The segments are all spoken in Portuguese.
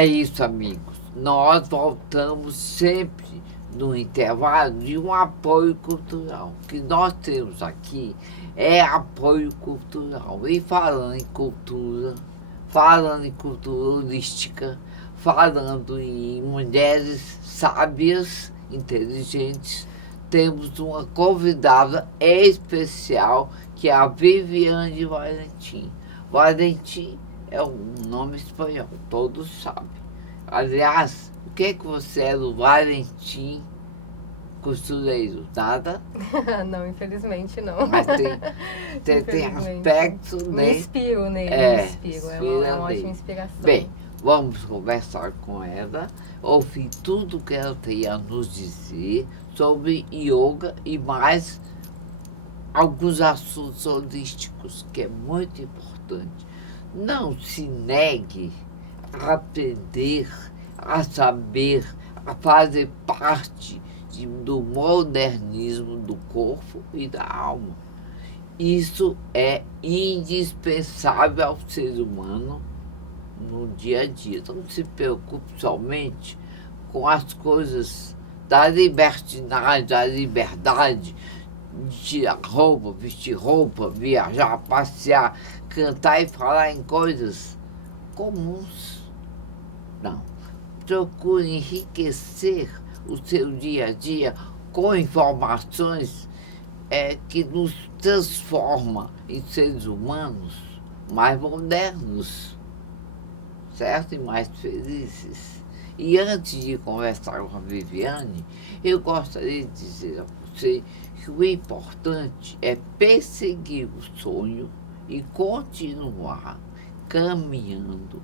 É isso, amigos. Nós voltamos sempre no intervalo de um apoio cultural. O que nós temos aqui é apoio cultural. E falando em cultura holística, falando em mulheres sábias, inteligentes, temos uma convidada especial, que é a Viviane Valentim. Valentim é um nome espanhol, todos sabem. Aliás, o que você é do Valentim Costureiro? Nada? Não, infelizmente não. Mas tem aspecto, né? Me inspiro nele, É, me inspiro. É uma nele. ótima inspiração. Bem, vamos conversar com ela, ouvir tudo que ela tem a nos dizer sobre yoga e mais alguns assuntos holísticos, que é muito importante. Não se negue a aprender, a saber, a fazer parte do modernismo do corpo e da alma. Isso é indispensável ao ser humano no dia a dia. Não se preocupe somente com as coisas da libertinagem, da liberdade, de tirar roupa, vestir roupa, viajar, passear, cantar e falar em coisas comuns. Não. Procure enriquecer o seu dia a dia com informações que nos transforma em seres humanos mais modernos, certo? E mais felizes. E antes de conversar com a Viviane, eu gostaria de dizer a você que o importante é perseguir o sonho e continuar caminhando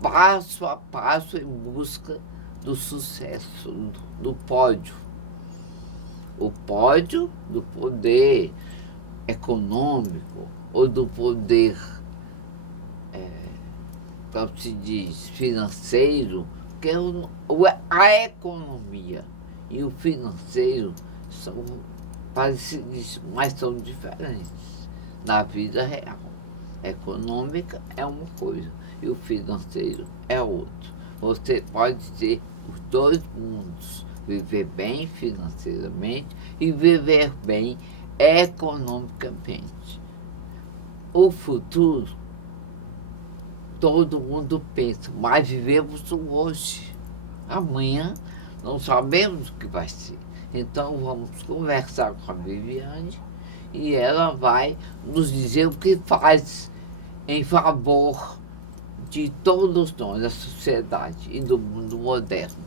passo a passo em busca do sucesso, do pódio. O pódio do poder econômico ou do poder, como se diz, financeiro, porque a economia e o financeiro são parecidos, mas são diferentes na vida real. A econômica é uma coisa e o financeiro é outra. Você pode ter os dois mundos, viver bem financeiramente e viver bem economicamente. O futuro, todo mundo pensa, mas vivemos o hoje. Amanhã não sabemos o que vai ser. Então vamos conversar com a Viviane e ela vai nos dizer o que faz em favor de todos nós, da sociedade e do mundo moderno.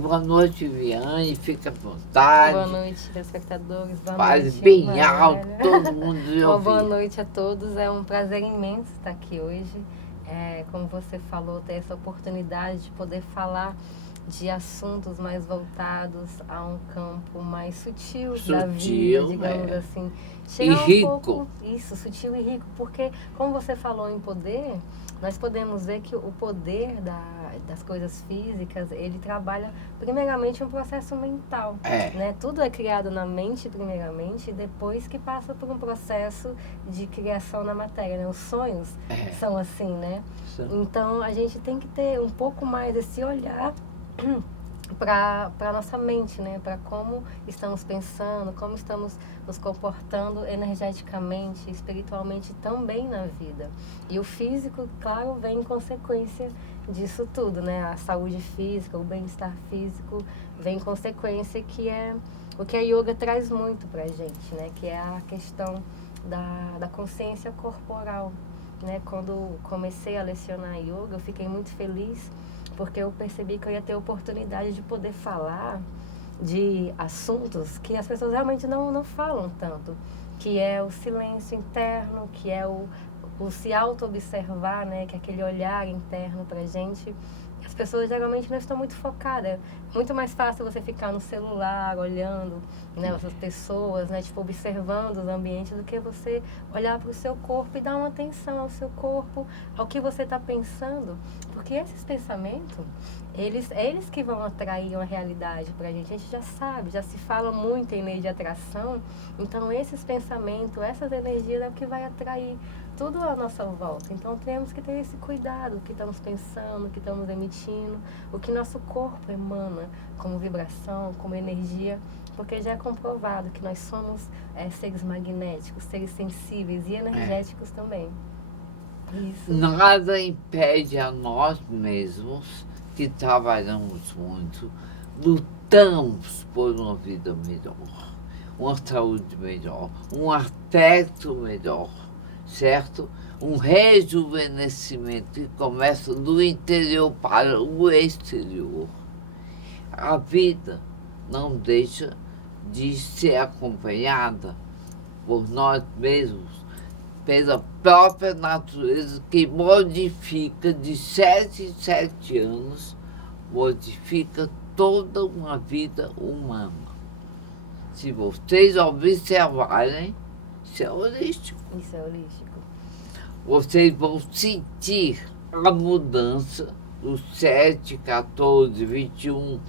Boa noite, Viviane, fica à vontade. Boa noite, telespectadores. Faz bem alto, todo mundo ouve. Boa noite a todos, é um prazer imenso estar aqui hoje. Como você falou, ter essa oportunidade de poder falar de assuntos mais voltados a um campo mais sutil da vida, digamos assim. E rico. Pouco, isso, sutil e rico, porque, como você falou em poder, nós podemos ver que o poder das coisas físicas, ele trabalha primeiramente um processo mental, né? Tudo é criado na mente primeiramente e depois que passa por um processo de criação na matéria, né? Os sonhos são assim, né? Então a gente tem que ter um pouco mais desse olhar para a nossa mente, né? Para como estamos pensando, como estamos nos comportando energeticamente, espiritualmente também na vida. E o físico, claro, vem em consequência disso tudo, né? A saúde física, o bem-estar físico vem em consequência, que é o que a yoga traz muito para a gente, né? Que é a questão da consciência corporal, né? Quando comecei a lecionar yoga, eu fiquei muito feliz porque eu percebi que eu ia ter a oportunidade de poder falar de assuntos que as pessoas realmente não falam tanto, que é o silêncio interno, que é o se auto-observar, né, que é aquele olhar interno pra gente. As pessoas geralmente não estão muito focadas. É muito mais fácil você ficar no celular olhando, né, essas pessoas, né, tipo, observando os ambientes, do que você olhar para o seu corpo e dar uma atenção ao seu corpo, ao que você está pensando. Porque esses pensamentos, eles que vão atrair uma realidade para a gente já sabe, já se fala muito em lei de atração. Então esses pensamentos, essas energias é o que vai atrair tudo à nossa volta. Então temos que ter esse cuidado, o que estamos pensando, o que estamos emitindo, o que nosso corpo emana como vibração, como energia, porque já é comprovado que nós somos seres magnéticos, seres sensíveis e energéticos também. Isso. Nada impede a nós mesmos, que trabalhamos muito, lutamos por uma vida melhor, uma saúde melhor, um aspecto melhor, certo? Um rejuvenescimento que começa do interior para o exterior. A vida não deixa de ser acompanhada por nós mesmos, pela própria natureza, que modifica de 7 em 7 anos, modifica toda uma vida humana. Se vocês observarem, isso é holístico. Isso é holístico. Vocês vão sentir a mudança dos 7, 14, 21,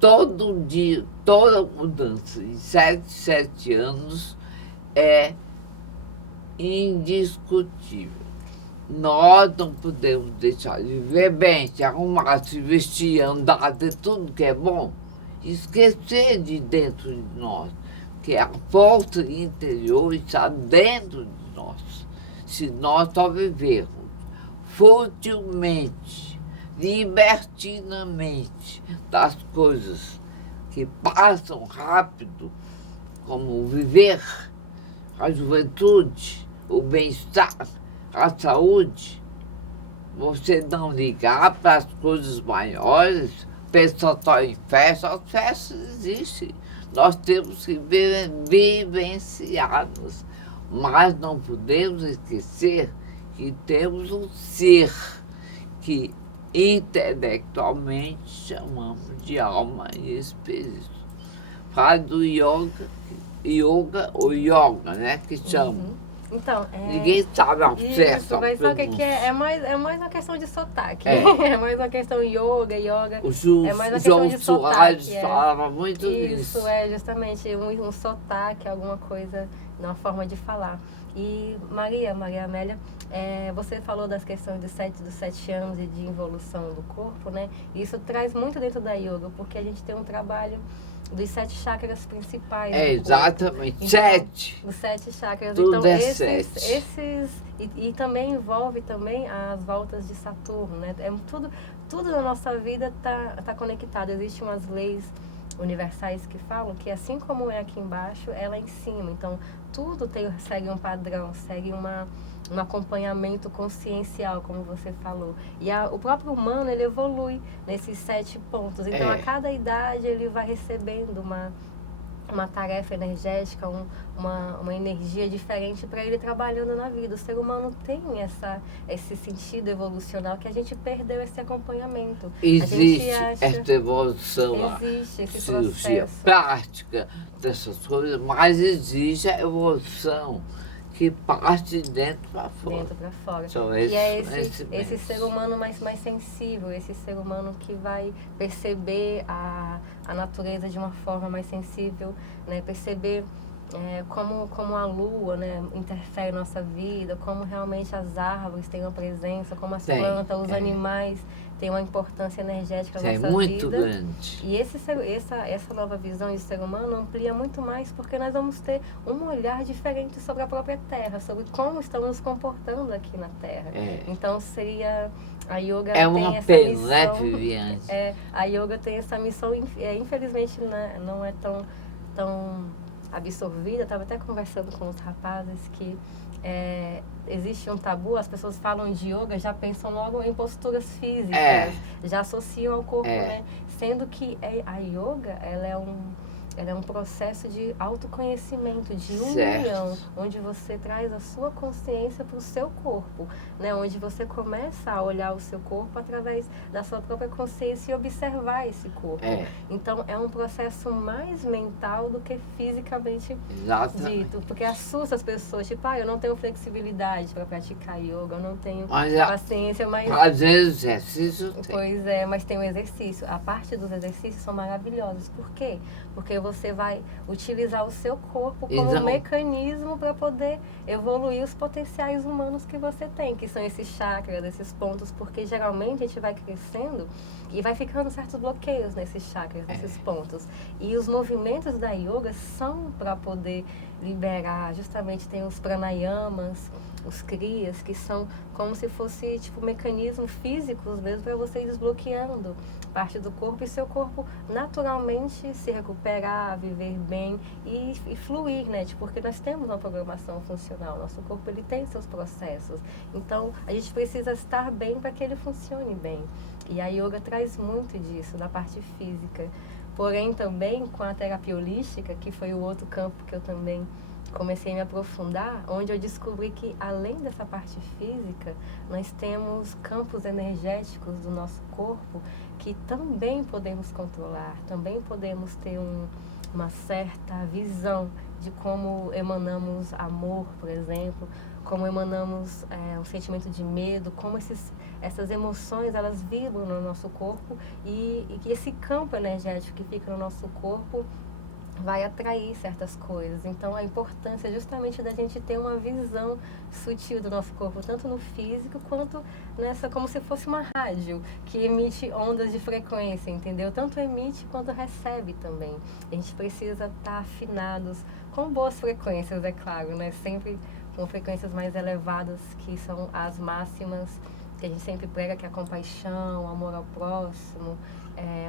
todo dia, toda mudança em 7 anos é indiscutível. Nós não podemos deixar de viver bem, se arrumar, se vestir, andar, ter tudo que é bom, esquecer de dentro de nós, que a força interior está dentro de nós. Se nós só vivermos futilmente, libertinamente das coisas que passam rápido, como viver, a juventude, o bem-estar, a saúde, você não ligar para as coisas maiores, pensar só em festa, as festas existem. Nós temos que vivenciá-las, mas não podemos esquecer que temos um ser que intelectualmente chamamos de alma e espírito. Fala do yoga ou yoga, né, que chama. Então, ninguém sabe ao certo. Isso, mas só que é mais uma questão de sotaque. É mais uma questão yoga. O é mais uma questão de Soares sotaque. falava muito isso. Isso, é justamente um sotaque, alguma coisa, uma forma de falar. E Maria Amélia, você falou das questões dos 7 anos e de evolução do corpo, né? E isso traz muito dentro da yoga, porque a gente tem um trabalho dos 7 chakras principais. Exatamente, então, 7. Os 7 chakras. Tudo então, é esses e também envolve também as voltas de Saturno, né? Tudo na nossa vida tá conectado. Existem umas leis universais que falam que assim como é aqui embaixo, é lá em cima. Então, tudo segue um padrão, segue um acompanhamento consciencial, como você falou. E o próprio humano, ele evolui nesses 7 pontos. Então, a cada idade, ele vai recebendo uma tarefa energética, uma energia diferente para ele trabalhando na vida. O ser humano tem esse sentido evolucional que a gente perdeu esse acompanhamento. Existe essa evolução, existe esse cirurgia processo. plástica, dessas coisas, mas existe a evolução que parte de dentro para fora. Dentro para fora. Então, e é esse ser humano mais sensível, esse ser humano que vai perceber a natureza de uma forma mais sensível, né? Perceber como a lua, né, interfere na nossa vida, como realmente as árvores têm uma presença, como as plantas, os animais têm uma importância energética na nossa vida. É muito grande. E essa nova visão de ser humano amplia muito mais, porque nós vamos ter um olhar diferente sobre a própria Terra, sobre como estamos nos comportando aqui na Terra. Então seria... A yoga tem uma essa pena, missão, né, Viviane? A yoga tem essa missão, infelizmente, né, não é tão absorvida. Estava até conversando com os rapazes que existe um tabu, as pessoas falam de yoga, já pensam logo em posturas físicas, já associam ao corpo, né? Sendo que a yoga, ela é um processo de autoconhecimento, de união, onde você traz a sua consciência para o seu corpo, né? Onde você começa a olhar o seu corpo através da sua própria consciência e observar esse corpo. Então, é um processo mais mental do que fisicamente dito, porque assusta as pessoas, tipo, eu não tenho flexibilidade para praticar yoga, eu não tenho paciência, mas... Às vezes exercício tem. Pois mas tem um exercício. A parte dos exercícios são maravilhosos. Por quê? Porque você vai utilizar o seu corpo como um mecanismo para poder evoluir os potenciais humanos que você tem, que são esses chakras, esses pontos, porque geralmente a gente vai crescendo e vai ficando certos bloqueios nesses chakras, nesses pontos. E os movimentos da yoga são para poder liberar, justamente tem os pranayamas, os kriyas, que são como se fosse tipo mecanismos físicos mesmo para você ir desbloqueando parte do corpo e seu corpo naturalmente se recuperar, viver bem e fluir, né? Tipo, porque nós temos uma programação funcional, nosso corpo ele tem seus processos, então a gente precisa estar bem para que ele funcione bem. E a yoga traz muito disso, da parte física. Porém, também com a terapia holística, que foi o outro campo que eu também comecei a me aprofundar, onde eu descobri que, além dessa parte física, nós temos campos energéticos do nosso corpo que também podemos controlar, também podemos ter uma certa visão de como emanamos amor, por exemplo, como emanamos um sentimento de medo, como essas emoções elas vibram no nosso corpo e que esse campo energético que fica no nosso corpo vai atrair certas coisas. Então a importância justamente da gente ter uma visão sutil do nosso corpo, tanto no físico quanto nessa, como se fosse uma rádio que emite ondas de frequência, entendeu? Tanto emite quanto recebe também. A gente precisa estar afinados com boas frequências, é claro, né? Sempre com frequências mais elevadas, que são as máximas que a gente sempre prega, que é a compaixão, o amor ao próximo,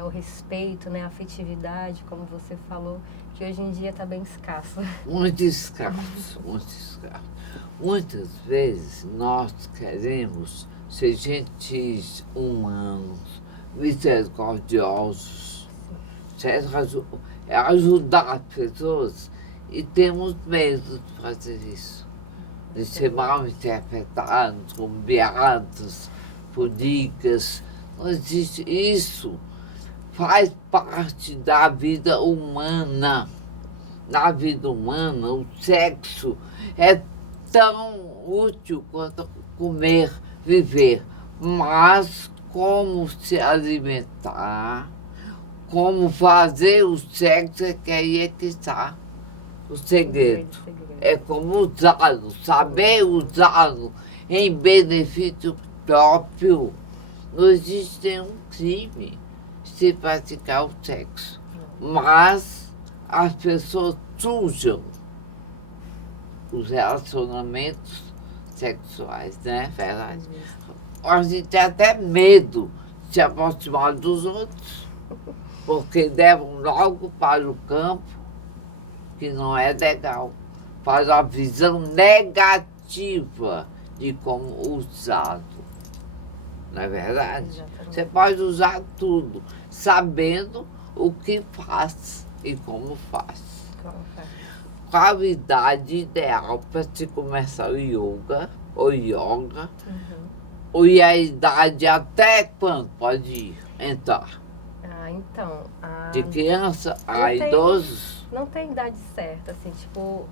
o respeito, né, a afetividade, como você falou, que hoje em dia está bem escasso. Muito escasso, muito escasso. Muitas vezes nós queremos ser gentis, humanos, misericordiosos, ajudar as pessoas e temos medo de fazer isso, de ser mal interpretados, como beatos, pudicas. Não existe isso. Faz parte da vida humana. Na vida humana, o sexo é tão útil quanto comer, viver. Mas como se alimentar, como fazer o sexo, é que aí é que está o segredo. É como usá-lo, saber usá-lo em benefício próprio. Não existe nenhum crime se praticar o sexo, mas as pessoas sujam os relacionamentos sexuais, né? Verdade. A gente tem até medo de se aproximar dos outros, porque levam logo para o campo que não é legal, para a visão negativa de como usá-lo. Não é verdade? Exatamente. Você pode usar tudo, sabendo o que faz e como faz. Qual a idade ideal para se começar o yoga ou yoga? Ou e a idade até quando pode entrar? De criança a idosos? Não tem idade certa, assim, tipo,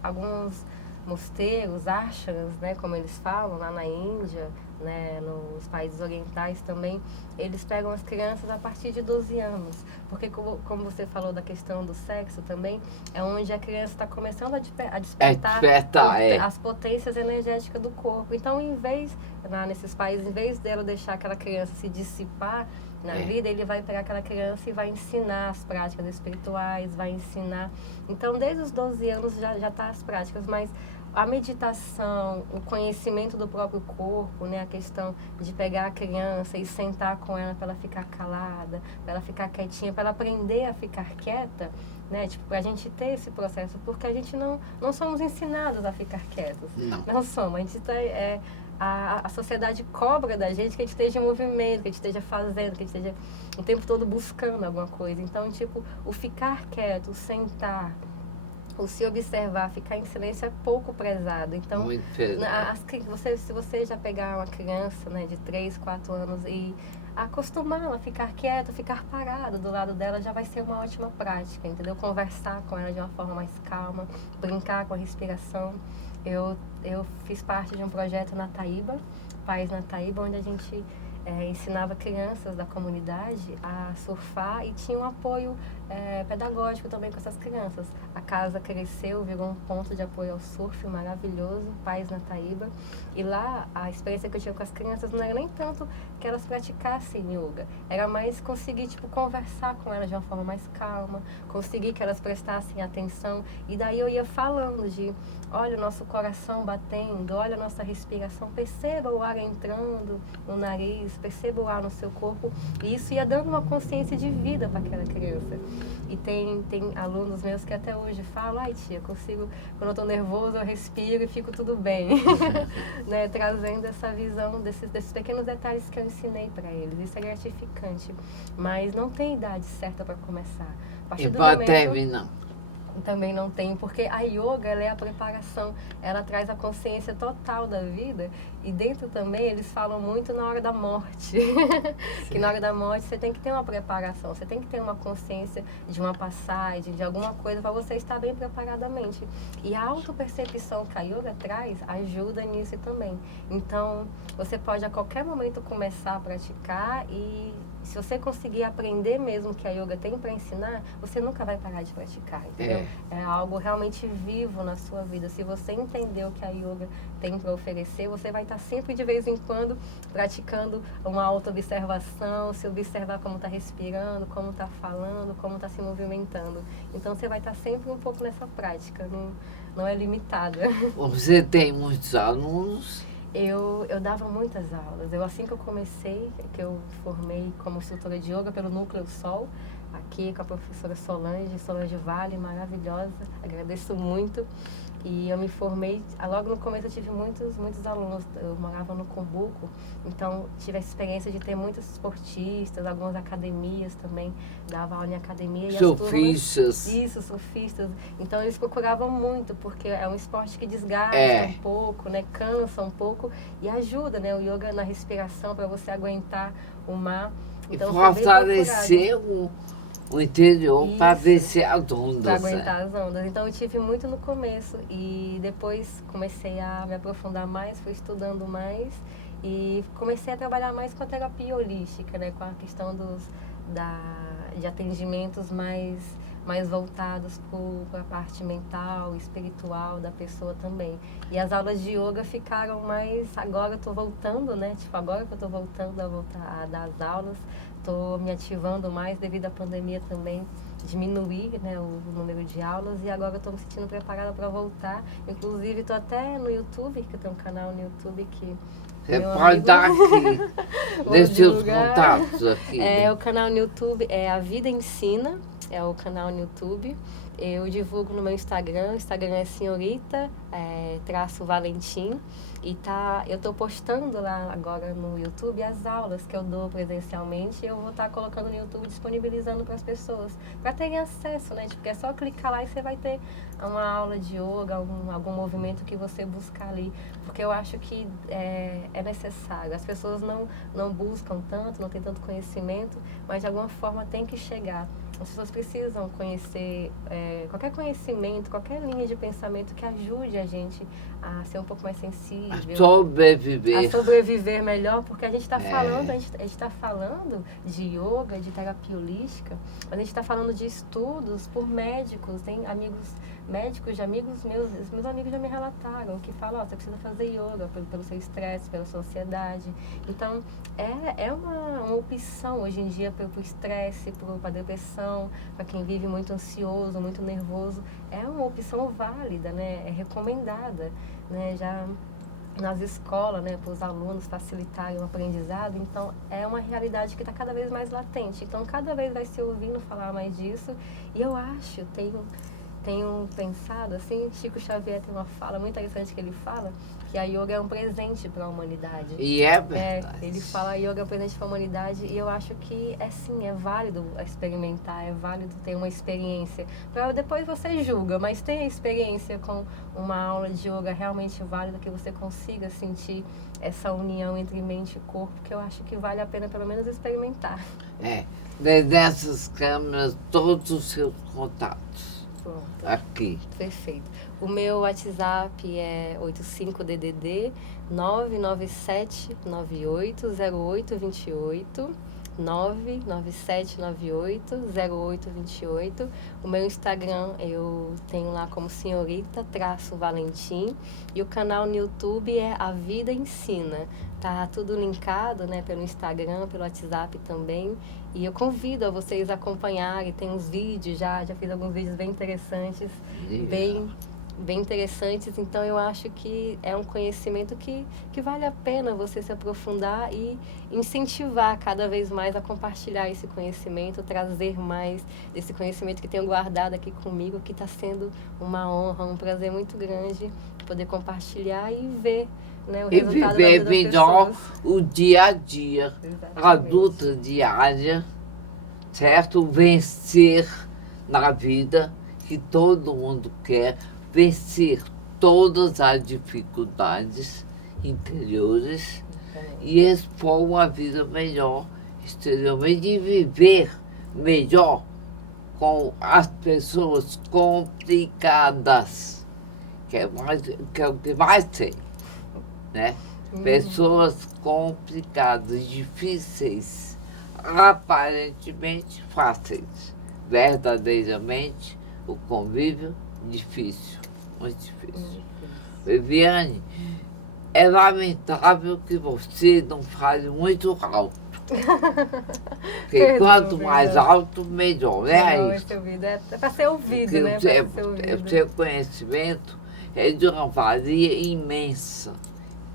alguns mosteiros, ashrams, né, como eles falam, lá na Índia, né, nos países orientais também, eles pegam as crianças a partir de 12 anos, porque como você falou da questão do sexo também, é onde a criança está começando a despertar as potências energéticas do corpo. Então, nesses países, em vez dela deixar aquela criança se dissipar na vida, ele vai pegar aquela criança e vai ensinar as práticas espirituais, vai ensinar. Então, desde os 12 anos já tá as práticas, mas a meditação, o conhecimento do próprio corpo, né, a questão de pegar a criança e sentar com ela para ela ficar calada, para ela ficar quietinha, para ela aprender a ficar quieta, né, tipo, para a gente ter esse processo, porque a gente não somos ensinados a ficar quietos. Não somos. A gente a sociedade cobra da gente que a gente esteja em movimento, que a gente esteja fazendo, que a gente esteja o tempo todo buscando alguma coisa. Então, tipo, o ficar quieto, o sentar, o se observar, ficar em silêncio é pouco prezado. Então, se você já pegar uma criança, né, de 3, 4 anos e acostumá-la a ficar quieta, ficar parado do lado dela, já vai ser uma ótima prática, entendeu? Conversar com ela de uma forma mais calma, brincar com a respiração. Eu fiz parte de um projeto na Taíba, país na Taíba, onde a gente ensinava crianças da comunidade a surfar e tinha um apoio pedagógico também com essas crianças. A casa cresceu, virou um ponto de apoio ao surf maravilhoso, Paz na Taíba. E lá, a experiência que eu tinha com as crianças não era nem tanto que elas praticassem yoga, era mais conseguir, tipo, conversar com elas de uma forma mais calma, conseguir que elas prestassem atenção. E daí eu ia falando de, olha o nosso coração batendo, olha a nossa respiração, perceba o ar entrando no nariz, perceba o ar no seu corpo. E isso ia dando uma consciência de vida para aquela criança. E tem alunos meus que até hoje falam, ai tia, consigo, quando eu estou nervoso eu respiro e fico tudo bem. Né? Trazendo essa visão desses pequenos detalhes que eu ensinei para eles. Isso é gratificante. Mas não tem idade certa para começar. A partir do momento, não. Também não tem, porque a yoga, ela é a preparação, ela traz a consciência total da vida. E dentro também eles falam muito na hora da morte. Que na hora da morte você tem que ter uma preparação, você tem que ter uma consciência de uma passagem, de alguma coisa para você estar bem preparadamente. E a autopercepção que a yoga traz ajuda nisso também. Então, você pode a qualquer momento começar a praticar e se você conseguir aprender mesmo o que a yoga tem para ensinar, você nunca vai parar de praticar, entendeu? É algo realmente vivo na sua vida. Se você entender o que a yoga tem para oferecer, você vai estar sempre, de vez em quando, praticando uma auto-observação, se observar como está respirando, como está falando, como está se movimentando. Então, você vai estar sempre um pouco nessa prática, não é limitada. Você tem muitos alunos? Eu dava muitas aulas. Assim que eu comecei, que eu formei como instrutora de yoga pelo Núcleo Sol, aqui com a professora Solange Vale, maravilhosa, agradeço muito. E eu me formei, logo no começo eu tive muitos alunos, eu morava no Cumbuco, então tive a experiência de ter muitos esportistas, algumas academias também, dava aula em academia. Surfistas. Isso, surfistas. Então eles procuravam muito, porque é um esporte que desgasta um pouco, né, cansa um pouco e ajuda, né, o yoga na respiração para você aguentar o mar. Então, e fortalecer o interior para vencer as ondas. Para aguentar as ondas. Então eu tive muito no começo e depois comecei a me aprofundar mais, fui estudando mais e comecei a trabalhar mais com a terapia holística, né? Com a questão de atendimentos mais voltados para a parte mental, espiritual da pessoa também. E as aulas de yoga ficaram mais... Agora eu estou voltando, né? Tipo, agora que eu estou voltando a dar as aulas, estou me ativando mais devido à pandemia também, diminuir, né, o número de aulas e agora estou me sentindo preparada para voltar. Inclusive estou até no YouTube, que eu tenho um canal no YouTube que... Você pode dar aqui, deixa os contatos aqui. O canal no YouTube é A Vida Ensina, é o canal no YouTube. Eu divulgo no meu Instagram, o Instagram é senhorita, _Valentim. E eu estou postando lá agora no YouTube as aulas que eu dou presencialmente e eu vou estar colocando no YouTube, disponibilizando para as pessoas, para terem acesso, né? Porque é só clicar lá e você vai ter uma aula de yoga, algum movimento que você buscar ali. Porque eu acho que é necessário. As pessoas não buscam tanto, não têm tanto conhecimento, mas de alguma forma tem que chegar. As pessoas precisam conhecer qualquer conhecimento, qualquer linha de pensamento que ajude a gente a ser um pouco mais sensível. A sobreviver melhor, porque a gente está falando, a gente está falando de yoga, de terapia holística, mas a gente está falando de estudos por médicos, tem médicos de amigos meus, os meus amigos já me relataram que falam, você precisa fazer yoga pelo seu estresse, pela sua ansiedade. Então, é uma opção hoje em dia para o estresse, para a depressão, para quem vive muito ansioso, muito nervoso. É uma opção válida, né? É recomendada, né? Já nas escolas, né, para os alunos facilitarem o aprendizado. Então, é uma realidade que está cada vez mais latente. Então, cada vez vai se ouvindo falar mais disso. E eu acho, tenho pensado, assim, Chico Xavier tem uma fala muito interessante que ele fala, que a yoga é um presente para a humanidade. E é verdade. Ele fala a yoga é um presente para a humanidade e eu acho que sim, é válido experimentar, é válido ter uma experiência. Depois você julga, mas tenha experiência com uma aula de yoga realmente válida, que você consiga sentir essa união entre mente e corpo, que eu acho que vale a pena pelo menos experimentar. Dessas câmeras, todos os seus contatos. Pronto. Aqui. Perfeito. O meu WhatsApp é 85DDD 997980828. 997980828. O meu Instagram eu tenho lá como senhorita-valentim e o canal no YouTube é A Vida Ensina. Tá tudo linkado, né, pelo Instagram, pelo WhatsApp também. E eu convido a vocês a acompanharem, tem uns vídeos já fiz alguns vídeos bem interessantes, bem interessantes, então eu acho que é um conhecimento que vale a pena você se aprofundar e incentivar cada vez mais a compartilhar esse conhecimento, trazer mais desse conhecimento que tenho guardado aqui comigo, que está sendo uma honra, um prazer muito grande poder compartilhar e ver, né, o resultado da vida das melhor pessoas. o dia a dia, Exatamente. a luta diária, certo? Vencer na vida, que todo mundo quer, vencer todas as dificuldades interiores e expor uma vida melhor exteriormente e viver melhor com as pessoas complicadas, que é o que mais tem, né? Pessoas complicadas, difíceis, aparentemente fáceis, verdadeiramente o convívio difícil, muito difícil. Viviane, é lamentável que você não fale muito alto. Porque quanto mais alto, melhor. É isso. É para ser ouvido, né? O seu conhecimento é de uma valia imensa.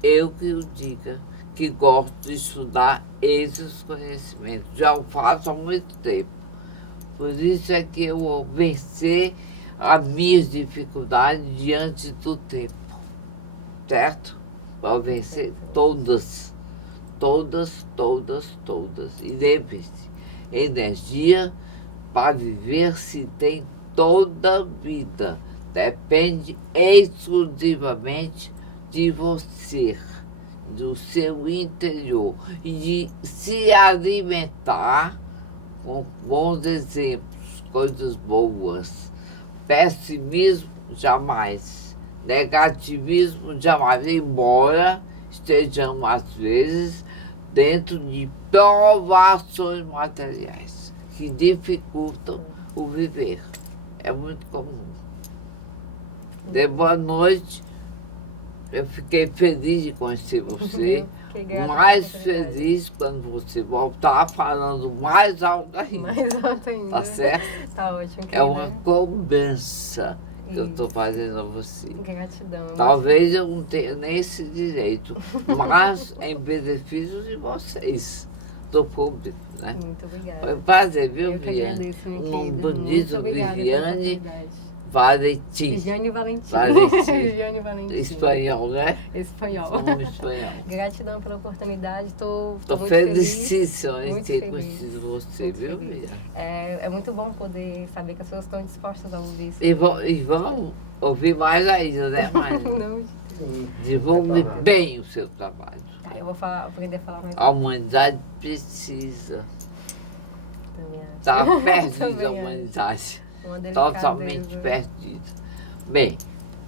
Eu que o diga, que gosto de estudar esses conhecimentos. Já o faço há muito tempo. Por isso é que eu vou vencer as minhas dificuldades diante do tempo. Certo? Vou vencer todas. E lembre-se, energia para viver se tem toda a vida. Depende exclusivamente de você, do seu interior, e de se alimentar com bons exemplos, coisas boas. Pessimismo, jamais. Negativismo, jamais. Embora estejamos, às vezes, dentro de provações materiais que dificultam o viver. É muito comum. De boa noite. Eu fiquei feliz de conhecer você, mais feliz quando você voltar falando mais alto ainda. Mais alto ainda. Tá certo? Tá ótimo. É uma cobrança que eu estou fazendo a você. Gratidão. Talvez eu não tenha nem esse direito, mas em benefício de vocês, do público, né? Muito obrigada. Foi um prazer, viu, Eu que Viviane? agradeço, meu Um querido. bonito Muito obrigada pela Viviane oportunidade. Valentim. Viviane Valentim. Valentim. Valentim. Espanhol, né? Espanhol. Um espanhol. Gratidão pela oportunidade. Estou muito felicíssima em muito ter feliz. conhecido você, Muito viu, feliz. Viviane? É muito bom poder saber que as pessoas estão dispostas a ouvir isso. E vão ouvir mais ainda, né, Maria? Não, Divulgue bem o seu trabalho. tá, eu vou aprender a falar mais. A humanidade precisa. Também acho. Está perdida a Também acho. humanidade. Uma delicadeza. Totalmente perdida. Bem,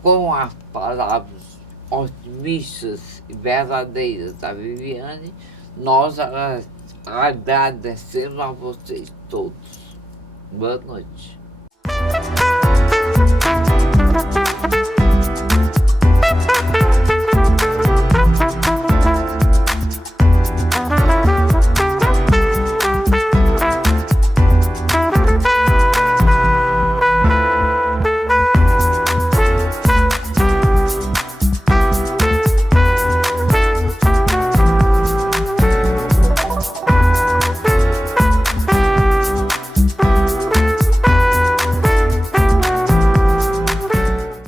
com as palavras otimistas e verdadeiras da Viviane, nós agradecemos a vocês todos. Boa noite.